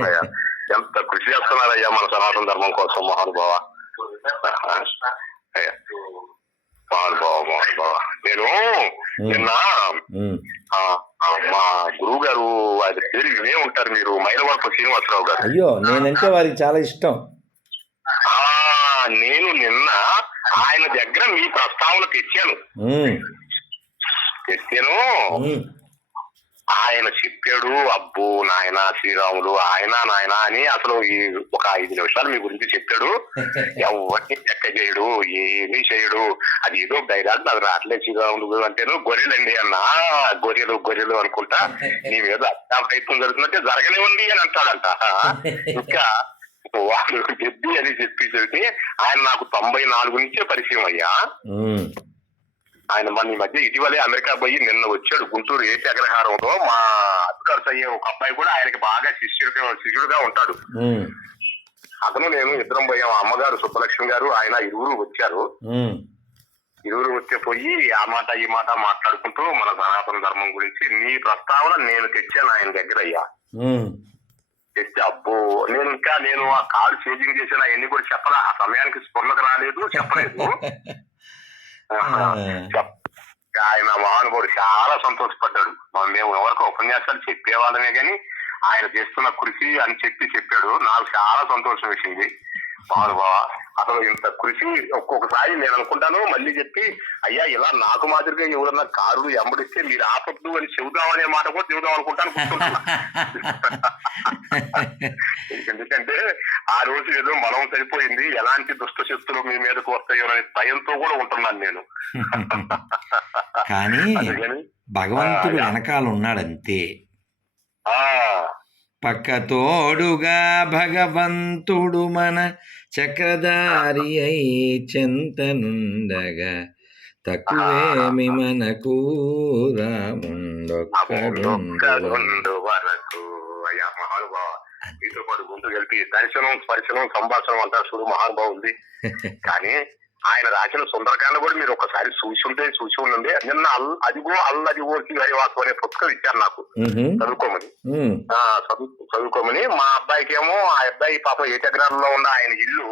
అయ్యా ఎంత కృషి చేస్తున్నారయ్యా మన సనాతన ధర్మం కోసం మహానుభావ. మహానుభావ మహానుభావ. నేను నిన్న మా గురువు గారు ఆయన పేరు వినే ఉంటారు మీరు మైలవరపు శ్రీనివాసరావు గారు. అయ్యో నేనంటే వారికి చాలా ఇష్టం. ఆ నేను నిన్న ఆయన దగ్గర మీ ప్రస్తావన తెచ్చాను. తెచ్చాను. ఆయన చెప్పాడు అబ్బో నాయన శ్రీరాములు ఆయన నాయన అని అసలు ఈ ఒక ఐదు నిమిషాలు మీ గురించి చెప్పాడు. ఎవరిని లెక్క చేయడు ఏమీ చేయడు. అది ఏదో డైలాగ్ నాకు రావట్లేదు శ్రీరాములు అంటేను గొర్రెలండి అన్న గొర్రెలు గొర్రెలు అనుకుంటా. నీ మీద అత్తా ప్రయత్నం జరుగుతుందంటే జరగనివ్వండి అని అంటాడంట. ఇంకా వాళ్ళు చెప్పి అని చెప్పి చెబితే ఆయన నాకు తొంభై నాలుగు నుంచే పరిచయం అయ్యా. ఆయన మన ఈ మధ్య ఇటీవలే అమెరికా పోయి నిన్న వచ్చాడు గుంటూరు ఏసీ అగ్రహారంలో. మా అధికారు అయ్యే ఒక అబ్బాయి కూడా ఆయనకి బాగా శిష్యుడిగా శిష్యుడుగా ఉంటాడు. అతను నేను ఇద్దరం పోయాం. అమ్మగారు సుబ్బలక్ష్మి గారు ఆయన ఇరువురు వచ్చారు. ఇరువురు వచ్చే పోయి ఆ మాట ఈ మాట మాట్లాడుకుంటూ మన సనాతన ధర్మం గురించి నీ ప్రస్తావన నేను తెచ్చాను ఆయన దగ్గర అయ్యా. తెచ్చి అబ్బో నేను ఇంకా నేను ఆ కాల్ చేజింగ్ చేసిన అవన్నీ కూడా చెప్పరా ఆ సమయానికి స్ఫురణకు రాలేదు చెప్పలేదు. ఆయన మహానుభావుడు చాలా సంతోషపడ్డాడు. మేము ఎవరికో ఉపన్యాసాలు చెప్పేవాళ్ళమే కానీ ఆయన చేస్తున్న కృషి అని చెప్పి చెప్పాడు. నాకు చాలా సంతోషం వేసింది. మహానుభావ అసలు ఇంత కృషి ఒక్కొక్కసారి నేను అనుకుంటాను మళ్ళీ చెప్పి అయ్యా ఇలా నాకు మాదిరిగా ఎవరన్నా కారులు ఎంబడిస్తే మీరు ఆపద్దు అని చెబుదాం అనే మాట కూడా చెబుదాం అనుకుంటాను. ఎందుకంటే ఆ రోజు ఏదో మనం సరిపోయింది ఎలాంటి దుష్ట శక్తులు మీ మీదకు వస్తాయో అనే భయంతో కూడా ఉంటున్నాను నేను. కానీ భగవంతుడు వెనకాల ఉన్నాడంతే. ఆ పక్క తోడుగా భగవంతుడు మన చక్రధారి అయి చింతనుండగా తక్కువేమి మనకు వరకు అయ్యా మహానుభావ మీతో పాటు గుంటు కలిపి దర్శనం స్పర్శనం సంభాషణం అంటారు చూడు మహానుభావం ఉంది కానీ ఆయన రాసిన సుందరకాండ కూడా మీరు ఒకసారి చూసి ఉంటే చూసి ఉండండి. నిన్న అల్ అదిగో అల్లదిగో హరివాసు అనే పుస్తకం ఇచ్చారు నాకు. చదువుకోమని. చదువుకోమని. మా అబ్బాయికి ఏమో ఆ అబ్బాయి పాపం ఏ చక్రాలలో ఉన్న ఆయన ఇల్లు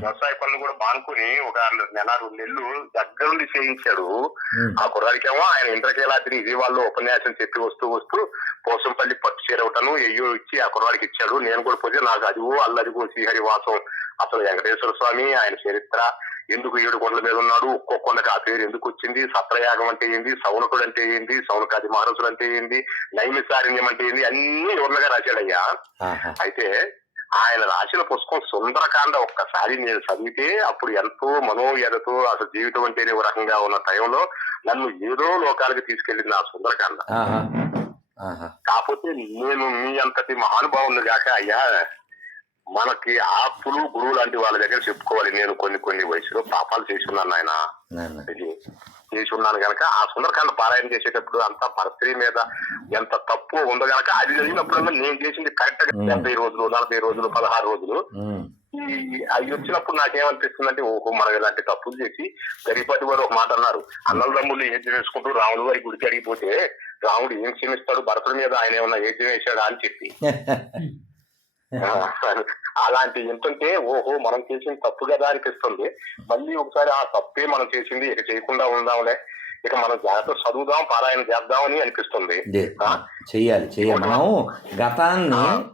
వ్యవసాయ పనులు కూడా బానుకుని ఒక నెల రెండు నెలలు దగ్గరుండి చేయించాడు. ఆ కుర్రాడికేమో ఆయన ఇంద్రకీలాద్రి విజయవాడలో ఉపన్యాసం చెప్పి వస్తూ వస్తూ పోసంపల్లి పట్టు చేరవటను ఎయ్యో ఇచ్చి ఆ కుర్రాడికి ఇచ్చాడు. నేను కూడా పోతే నాకు అదిగో అల్లదిగో శ్రీహరి వాసం. అసలు వెంకటేశ్వర స్వామి ఆయన చరిత్ర ఎందుకు ఏడు కొండల మీద ఉన్నాడు? ఒక్కో కొండకి ఆ పేరు ఎందుకు వచ్చింది? సత్రయాగం అంటే ఏంది? సౌనకుడు అంటే ఏంది? సౌనకాది మహర్షులు అంటే ఏంది? నైమిసారణ్యం అంటే ఏంది? అన్ని వివరంగా రాశాడయ్యా. అయితే ఆయన రాసిన పుస్తకం సుందరకాండ ఒక్కసారి నేను చదివితే అప్పుడు ఎంతో మనోయదతో అసలు జీవితం అంటేనే ఒక రకంగా ఉన్న టైంలో నన్ను ఏదో లోకాలకు తీసుకెళ్ళింది ఆ సుందరకాండ. కాకపోతే నేను మీ అంతటి మహానుభావుని కాక అయ్యా మనకి ఆపులు గురువు లాంటి వాళ్ళ దగ్గర చెప్పుకోవాలి. నేను కొన్ని కొన్ని వయసులో పాపాలు చేసి ఉన్నాను ఆయన. చేసి ఉన్నాను కనుక ఆ సుందరకాండ పారాయణ చేసేటప్పుడు అంత పరిస్థితి మీద ఎంత తప్పు ఉందో కనుక అది జరిగినప్పుడల్లా నేను చేసింది కరెక్ట్గా. డెబ్బై రోజులు నలభై రోజులు పదహారు రోజులు. అవి వచ్చినప్పుడు నాకేమనిపిస్తుంది అంటే ఓహో మనం ఇలాంటి తప్పులు చేసి గరిపతి వారు ఒక మాట అన్నారు. అన్నల తమ్ముళ్ళు ఏజ్యం వేసుకుంటూ రాముడు వారి గుడికి అడిగిపోతే రాముడు ఏం క్షమిస్తాడు? భరతుడి మీద ఆయన ఏమన్నా ఏజ్యం వేశాడా అని చెప్పి. అలాంటి ఎంతుంటే ఓహో మనం చేసిన తప్పు కదా అనిపిస్తుంది మళ్ళీ ఒకసారి ఆ తప్పే మనం చేసింది ఇక చేయకుండా ఉందాంలే. ఇక మనం జాగ్రత్త చదువుదాం పారాయణ చేద్దామని అనిపిస్తుంది. చెయ్యాలి చెయ్యాలి. మనం గతాన్ని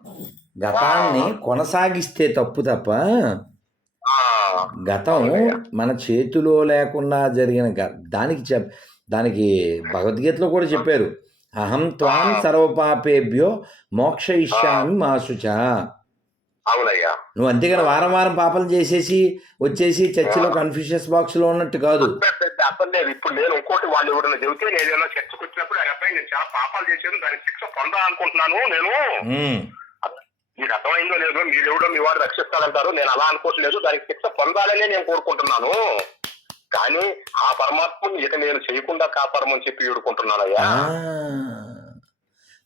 గతాన్ని కొనసాగిస్తే తప్పు తప్ప ఆ, గతం మన చేతిలో లేకుండా జరిగిన గ- దానికి చెప్ దానికి భగవద్గీతలో కూడా చెప్పారు. అహం త్వాం సర్వపాపేభ్యో మోక్షయిష్యామి మాసుచ. అవునయ్యా. నువ్వు అంతేగాని వారం వారం పాపలు చేసేసి వచ్చేసి చర్చిలో కన్ఫ్యూషన్స్ బాక్స్లో ఉన్నట్టు కాదు. లేదు ఇప్పుడు నేను ఇంకోటి వాళ్ళు ఎవరైనా చెబితే నేను ఏదైనా చర్చకు వచ్చినప్పుడు అబ్బాయి నేను చాలా పాపాలు చేశాను దానికి శిక్ష పొందాలనుకుంటున్నాను నేను మీకు అర్థమైందో లేదో మీరు ఎవడో మీ వాడు రక్షిస్తారంటారు నేను అలా అనుకోవట్లేదు దానికి శిక్ష పొందాలనే నేను కోరుకుంటున్నాను. కానీ ఆ పరమాత్మని ఇక నేను చేయకుండా కాపాడమని చెప్పి వేడుకుంటున్నానయ్యా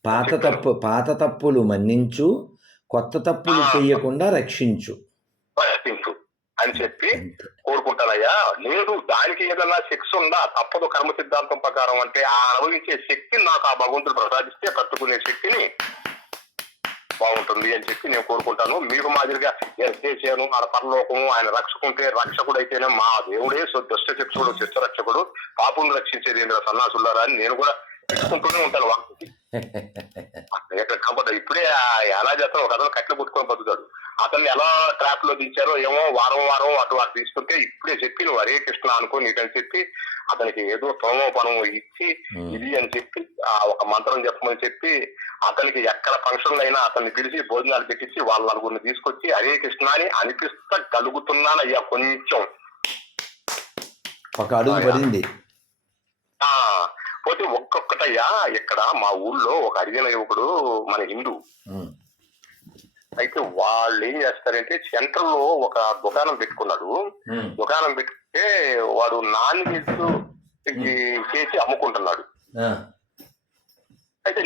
పాత తప్పు పాత తప్పులు మన్నించు కొత్త తప్పులు చెయ్యకుండా రక్షించు. ప్రయత్నించు అని చెప్పి. కోరుకుంటానయ్యా. లేదు దానికి ఏదన్నా శిక్ష ఉందా? తప్పదు కర్మ సిద్ధాంతం ప్రకారం అంటే ఆ అనుభవించే శక్తిని నాకు ఆ భగవంతుడు ప్రసాదిస్తే తట్టుకునే శక్తిని బాగుంటుంది అని చెప్పి నేను కోరుకుంటాను. మీరు మాదిరిగా నేను చేశాను ఆడ పరలోకము ఆయన రక్షకుంటే రక్షకుడు అయితేనే మా దేవుడే. దుష్ట శిక్షకుడు చిత్త రక్షకుడు పాపును రక్షించేది ఇంద్ర సన్నాసులారా అని నేను కూడా పెట్టుకుంటూనే ఉంటాను వాళ్ళకి ఎక్కడ కంపట ఇప్పుడే ఎలా చేస్తాను ఒక అతను కట్టెలు పుట్టుకొని బతుకాడు అతన్ని ఎలా ట్రాప్లో దించారో ఏమో వారం వారం అటు వారు తీసుకుంటే ఇప్పుడే చెప్పి నువ్వు హరే కృష్ణ అనుకో నీకని చెప్పి అతనికి ఏదో తోమోపనం ఇచ్చి. ఇది అని చెప్పి ఆ ఒక మంత్రం చెప్పమని చెప్పి అతనికి ఎక్కడ ఫంక్షన్లు అయినా అతన్ని పిలిచి భోజనాలు పెట్టించి వాళ్ళ నలుగురిని తీసుకొచ్చి హరే కృష్ణ అని అనిపిస్తా కలుగుతున్నానయ్యా కొంచెం. ఒక అడుగు పడింది. ఆ. పోతే ఒక్కొక్కటయ్యా ఇక్కడ మా ఊళ్ళో ఒక అడిగిన యువకుడు మన హిందూ. అయితే వాళ్ళు ఏం చేస్తారంటే సెంటర్లో ఒక దుకాణం పెట్టుకున్నాడు. దుకాణం పెట్టుకుంటే వాడు నాన్ వెజ్ చేసి అమ్ముకుంటున్నాడు. అయితే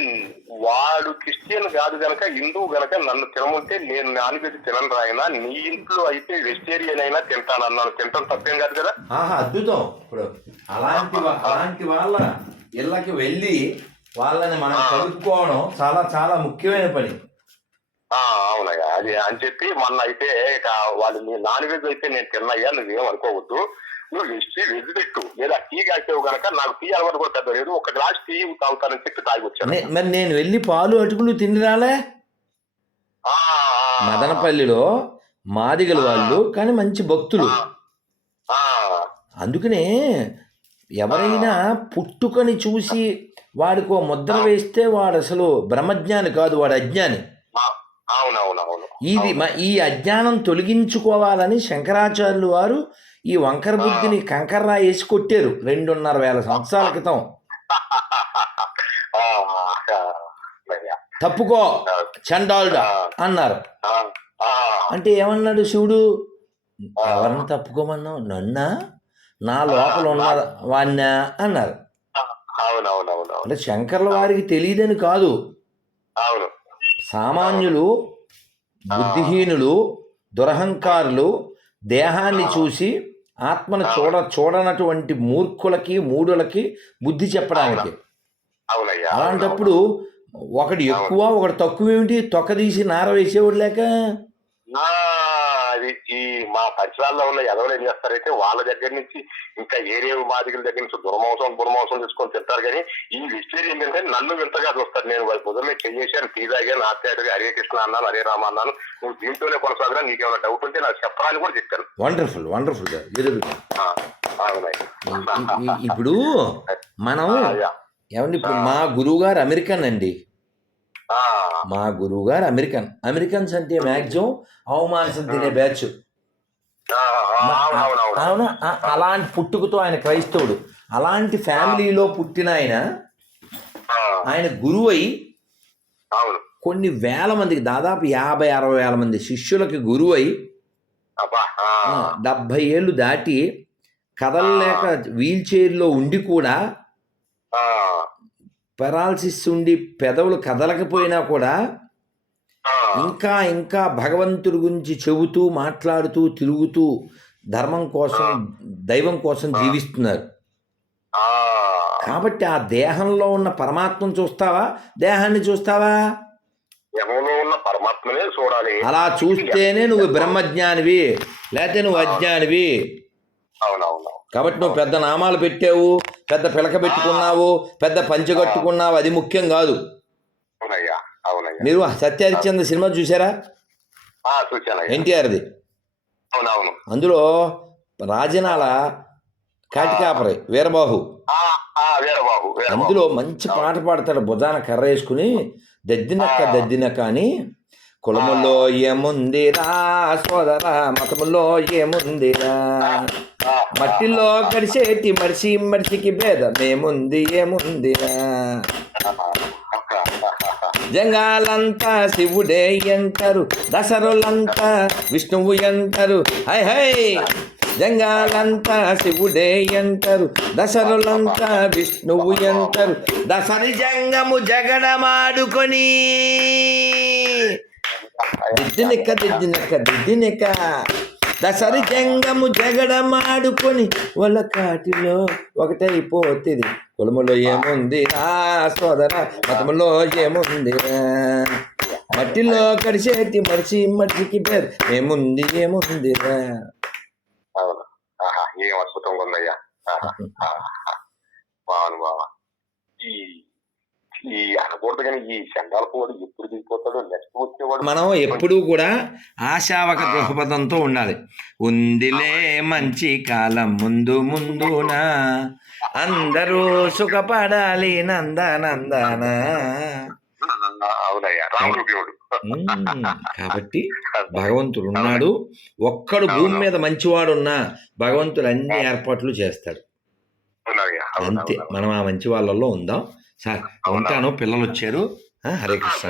వాడు క్రిస్టియన్ కాదు గనక హిందూ గనక నన్ను తినమంటే నేను నాన్ వెజ్ తినను రాయనా నీ ఇంట్లో అయితే వెజిటేరియన్ అయినా తింటాను అన్నాను తింటాను తప్పేం కాదు కదా. అద్భుతం. ఇప్పుడు అలాంటి అలాంటి వాళ్ళ ఇళ్ళకి వెళ్ళి వాళ్ళని మనం కలుపుకోవడం చాలా చాలా ముఖ్యమైన పని. ఆ అవునయ్యా. అది అని చెప్పి మొన్న అయితే వాళ్ళు నీ నాన్ వెజ్ అయితే నేను తిన్నయ్యా నువ్వేం అనుకోవద్దు. నువ్వు వెజ్ వెజ్ పెట్టు లేదా టీ కాసావు గనక నాకు టీ అలవాటు కూడా పెద్ద లేదు. ఒక గ్లాస్ టీ తాగుతానని చెప్పి తాగి వచ్చాను. మరి నేను వెళ్ళి పాలు అటుకులు తిని రాలే? మదనపల్లిలో మాదిగల వాళ్ళు కానీ మంచి భక్తులు. ఆ, అందుకనే ఎవరైనా పుట్టుకని చూసి వాడికి ముద్ర వేస్తే వాడు అసలు బ్రహ్మజ్ఞాని కాదు వాడు అజ్ఞాని. ఇది ఈ అజ్ఞానం తొలగించుకోవాలని శంకరాచార్యులు వారు ఈ వంకర బుద్ధిని కంకర్రా వేసి కొట్టారు రెండున్నర వేల సంవత్సరాల క్రితం. తప్పుకో చండాలుడా అన్నారు. అంటే ఏమన్నాడు శివుడు? ఎవరిని తప్పుకోమన్నావు? నన్నా? నా లోపల ఉన్న వాణ్ణా అన్నారు. అంటే శంకర్ల వారికి తెలియదని కాదు. అవును. సామాన్యులు బుద్ధిహీనులు దురహంకారులు దేహాన్ని చూసి ఆత్మను చూడ చూడనటువంటి మూర్ఖులకి మూడులకి బుద్ధి చెప్పడానికి. అలాంటప్పుడు ఒకడు ఎక్కువ ఒకడు తక్కువ ఏమిటి తొక్క తీసి నార వేసేవాడు లేక? అది ఈ మా పరిసరాల్లో ఉన్న ఎదవలు ఏం చేస్తారంటే వాళ్ళ దగ్గర నుంచి ఇంకా ఏరియా మాదిగల దగ్గర నుంచి దుర్మాంసం బుర్మాంసం తీసుకొని తింటారు. కానీ ఈ వెజిటేరియన్ ఏంటంటే నన్ను వింతగా చూస్తారు. నేను వాళ్ళ ఉదయం చేసాను టీ తాగాను ఆత్యాడుగా హరే కృష్ణ అన్నాను హరే రామ అన్నాను. నువ్వు దీంతోనే కొనసాగినా నీకు ఏమైనా డౌట్ ఉంటే నాకు చెప్పరాని కూడా చెప్పాను. వండర్ఫుల్ వండర్ఫుల్ ఇప్పుడు మనం. ఏమండి ఇప్పుడు మా గురువుగారు అమెరికన్ అండి. మా గురువు గారు అమెరికన్. అమెరికన్స్ అంటే మ్యాక్సిమం అవమానిసం తినే బ్యాచ్. అవునా అలాంటి పుట్టుకతో ఆయన క్రైస్తవుడు. అలాంటి ఫ్యామిలీలో పుట్టిన ఆయన ఆయన గురువు అయి కొన్ని వేల మందికి దాదాపు యాభై అరవై వేల మంది శిష్యులకి గురువు అయి డెబ్భై ఏళ్ళు దాటి కదలలేక వీల్ చైర్లో ఉండి కూడా పెరాలసిస్ ఉండి పెదవులు కదలకపోయినా కూడా ఇంకా ఇంకా భగవంతుడి గురించి చెబుతూ మాట్లాడుతూ తిరుగుతూ ధర్మం కోసం దైవం కోసం జీవిస్తున్నారు. కాబట్టి ఆ దేహంలో ఉన్న పరమాత్మను చూస్తావా? దేహాన్ని చూస్తావా? ఉన్న పరమాత్మనే చూడాలి. అలా చూస్తేనే నువ్వు బ్రహ్మజ్ఞానివి లేకపోతే నువ్వు అజ్ఞానివి. కాబట్టి నువ్వు పెద్ద నామాలు పెట్టావు పెద్ద పిలక పెట్టుకున్నావు పెద్ద పంచె కట్టుకున్నావు అది ముఖ్యం కాదు. మీరు సత్యహరిచంద్ర సినిమా చూసారా ఎన్టీఆర్ది. అందులో రాజనాల కాటికాపరి వీరబాహు. అందులో మంచి పాట పాడతాడు భుజాన కర్ర వేసుకుని దద్దినక్క దద్దినక్క అని కులములో ఏముందిరా సోదర మతములో ఏముందిరా. మట్టిలో కడిసేటి మడిసి మడిసికి భేదమేముంది ఏముందిరా జంగాలంతా శివుడే అంటారు దసరులంతా విష్ణువు అంటారు హై హై! జంగాలంతా శివుడే అంటారు దశరులంతా విష్ణువు అంటారు దసరి జంగము జగడమాడుకొని. దిద్దినెక్క దిద్దినెక్క దిద్దినెక్క. దసరి జంగము జగడమాడుకొని వాళ్ళ కాటిలో ఒకటైపోతుంది. కులములో ఏముంది? ఆ సోదర మతములో ఏముంది? మట్టిలో కడిసేటి మడిచి మట్టికి పేరు. ఏముంది? ఏముంది? అవును. ఏం అద్భుతంగా ఉందయ్యా. ఆహా, బాగుంది బావా ఈ అనకూడదు కానీ ఈ వాడు ఎప్పుడు దిగిపోతాడో నెక్స్ట్ వచ్చేవాడు మనం ఎప్పుడూ కూడా ఆశావక దృక్పథంతో ఉండాలి. ఉందిలే మంచి కాలం ముందు ముందున అందరూ సుఖపడాలి నందనందన. అవునయ్యా కాబట్టి భగవంతుడు ఉన్నాడు. ఒక్కడు భూమి మీద మంచివాడున్నా భగవంతుడు అన్ని ఏర్పాట్లు చేస్తాడు. అంతే మనం ఆ మంచి వాళ్ళల్లో ఉందాం. సార్ ఉంటాను పిల్లలు వచ్చారు హరే కృష్ణ.